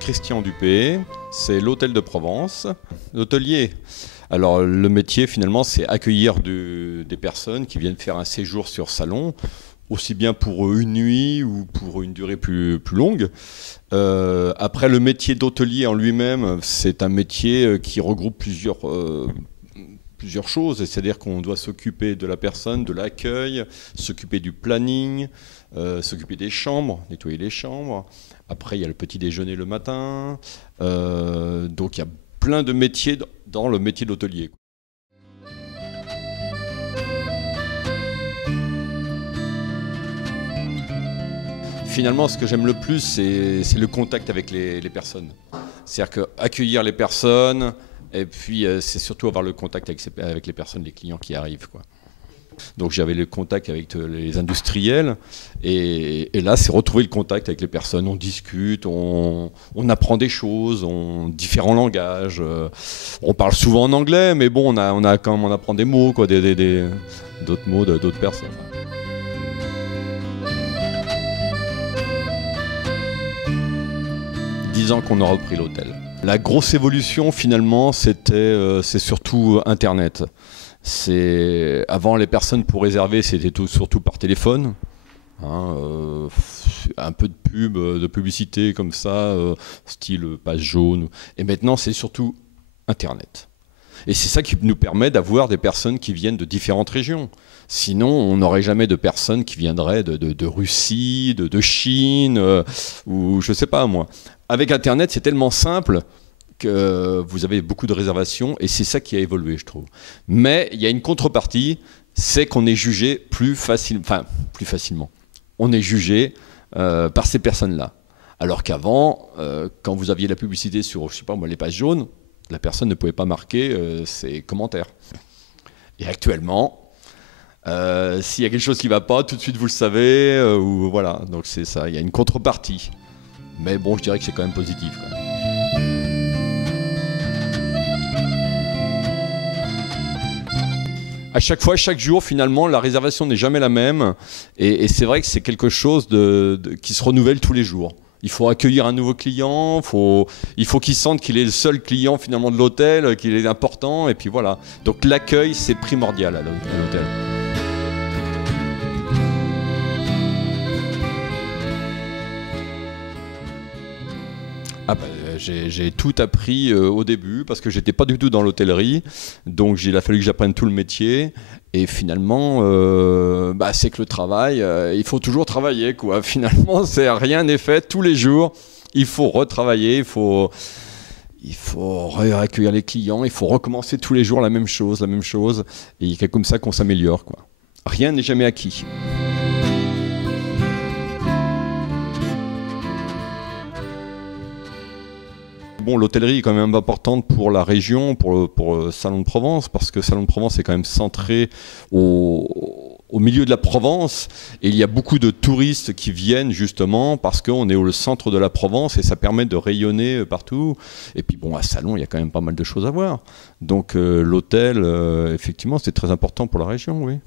Christian Dupé, c'est l'hôtel de Provence, l'hôtelier. Alors le métier finalement c'est accueillir des personnes qui viennent faire un séjour sur salon, aussi bien pour une nuit ou pour une durée plus longue. Après le métier d'hôtelier en lui-même, c'est un métier qui regroupe plusieurs choses, c'est-à-dire qu'on doit s'occuper de la personne, de l'accueil, s'occuper du planning, s'occuper des chambres, nettoyer les chambres. Après, il y a le petit déjeuner le matin. Donc, il y a plein de métiers dans le métier d'hôtelier. Finalement, ce que j'aime le plus, c'est le contact avec les personnes. C'est-à-dire qu'accueillir les personnes, et puis c'est surtout avoir le contact avec les personnes, les clients qui arrivent, quoi. Donc j'avais le contact avec les industriels et là c'est retrouver le contact avec les personnes, on discute, on apprend des choses, différents langages, on parle souvent en anglais mais bon on apprend des mots, quoi, d'autres mots d'autres personnes. 10 ans qu'on a repris l'hôtel. La grosse évolution finalement c'est surtout Internet. Avant, les personnes pour réserver, c'était surtout par téléphone. Un peu de pub, de publicité comme ça, style page jaune. Et maintenant, c'est surtout Internet. Et c'est ça qui nous permet d'avoir des personnes qui viennent de différentes régions. Sinon, on n'aurait jamais de personnes qui viendraient de Russie, de Chine, ou je ne sais pas moi. Avec Internet, c'est tellement simple que vous avez beaucoup de réservations et c'est ça qui a évolué, je trouve. Mais il y a une contrepartie, c'est qu'on est jugé plus facilement. On est jugé par ces personnes-là. Alors qu'avant, quand vous aviez la publicité sur, je sais pas moi, les pages jaunes, la personne ne pouvait pas marquer ses commentaires. Et actuellement, s'il y a quelque chose qui ne va pas, tout de suite vous le savez, ou voilà. Donc c'est ça, il y a une contrepartie. Mais bon, je dirais que c'est quand même positif, quand même. À chaque fois, chaque jour, finalement, la réservation n'est jamais la même. Et c'est vrai que c'est quelque chose qui se renouvelle tous les jours. Il faut accueillir un nouveau client, il faut qu'il sente qu'il est le seul client finalement de l'hôtel, qu'il est important, et puis voilà. Donc l'accueil, c'est primordial à l'hôtel. Ah bah, j'ai tout appris au début parce que j'étais pas du tout dans l'hôtellerie, donc il a fallu que j'apprenne tout le métier et finalement c'est que le travail, il faut toujours travailler, quoi. Finalement rien n'est fait tous les jours, il faut retravailler, il faut accueillir les clients, il faut recommencer tous les jours la même chose et c'est comme ça qu'on s'améliore, quoi. Rien n'est jamais acquis. Bon, l'hôtellerie est quand même importante pour la région, pour Salon de Provence, parce que Salon de Provence est quand même centré au milieu de la Provence, et il y a beaucoup de touristes qui viennent justement parce qu'on est au centre de la Provence et ça permet de rayonner partout. Et puis bon, à Salon, il y a quand même pas mal de choses à voir. Donc l'hôtel, effectivement, c'est très important pour la région, oui.